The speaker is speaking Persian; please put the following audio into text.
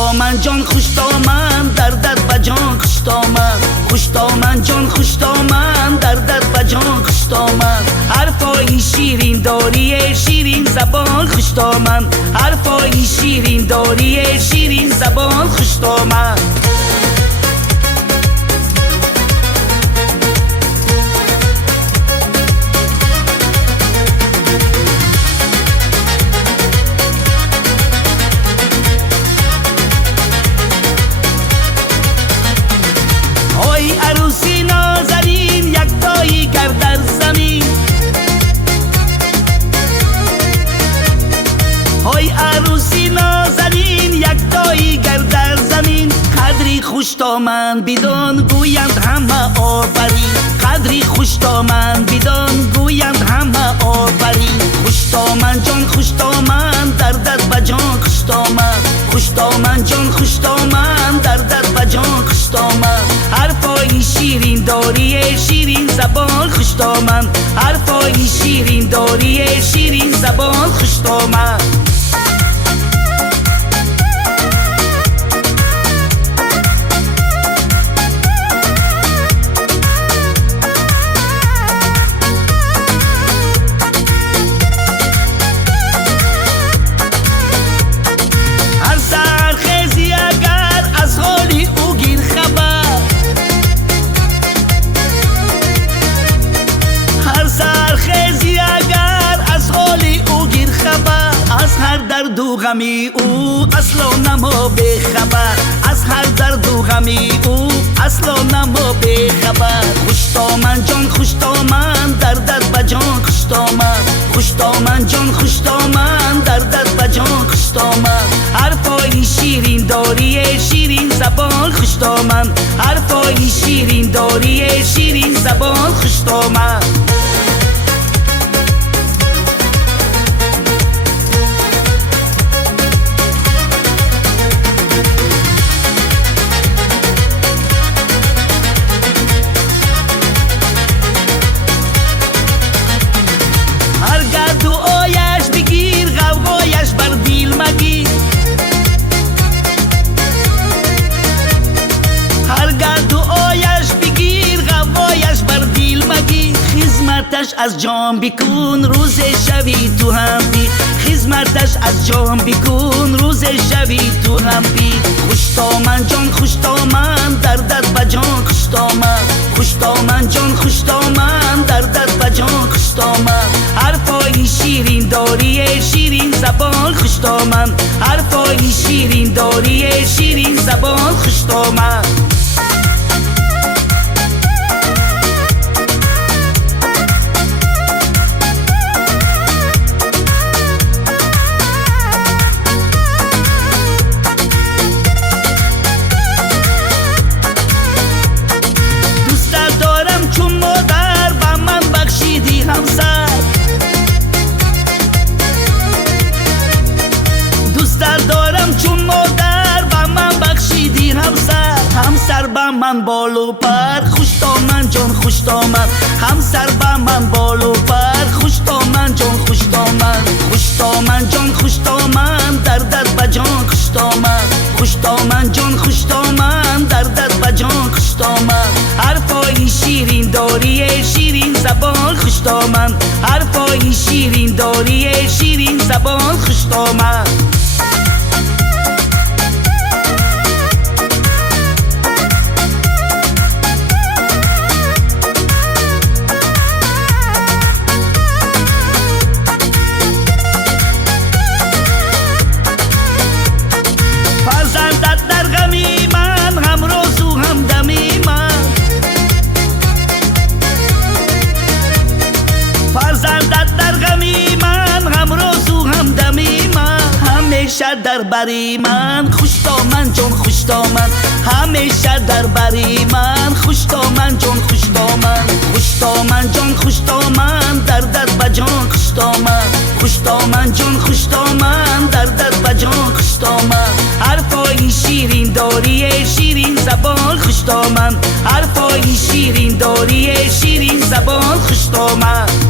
دامن جان خوش دامن دردت به جان خوش دامن خوش دامن جان خوش دامن دردت به جان خوش دامن حرفای شیرین داری شیرین زبان خوش دامن حرفای شیرین داری شیرین زبان خوش دامن عروسی نازنین یک تایی کرد در زمین های عروسی نازنین یک تایی کرد در زمین قدری خوش دامن بدان گویند همه آفرین قدری خوش دامن بدان گویند همه آفرین خوش دامن جان خوش دامن دردت به جان خوش دامن خوش دامن جان خوش دامن دردت به جان خوش دامن حرفای شیرین داری شیرین زبان خوش دامن حرفای شیرین داری شیرین زبان خوش دامن درد و غمی او اصلا نما به خبر از هر درد و غمی او اصلا نما به خبر خوش دامن جان خوش دامن دردت به جان خوش دامن خوش دامن جان خوش دامن دردت به جان خوش دامن حرفای شیرین داری شیرین زبان خوش دامن حرفای شیرین داری شیرین زبان خوش دامن از جان بکن روز شبی تو هم بی خدمتش از جان بکن روز شبی تو هم بی خوش دامن جان خوش دامن دردت به جان خوش دامن خوش دامن جان خوش دامن دردت به جان خوش دامن حرفای شیرین داری شیرین زبان خوش دامن حرفای شیرین داری شیرین زبان خوش دامن همسر با من بالو پر خوش دامن جان خوش دامن همسر با من بالو پر خوش دامن جان خوش دامن خوش دامن جان خوش دامن دردت به جان خوش دامن خوش دامن جان خوش دامن دردت به جان خوش دامن حرفای شیرین داری شیرین زبان خوش دامن حرفای شیرین داری شیرین زبان خوش دامن در بری من خوش دامن جان خوش دامن همیشه در بری من خوش دامن جان خوش دامن خوش دامن جان خوش دامن دردت به جان خوش دامن خوش دامن جان خوش دامن دردت به جان خوش دامن حرفای شیرین داری شیرین زبان خوش دامن حرفای شیرین داری شیرین زبان خوش دامن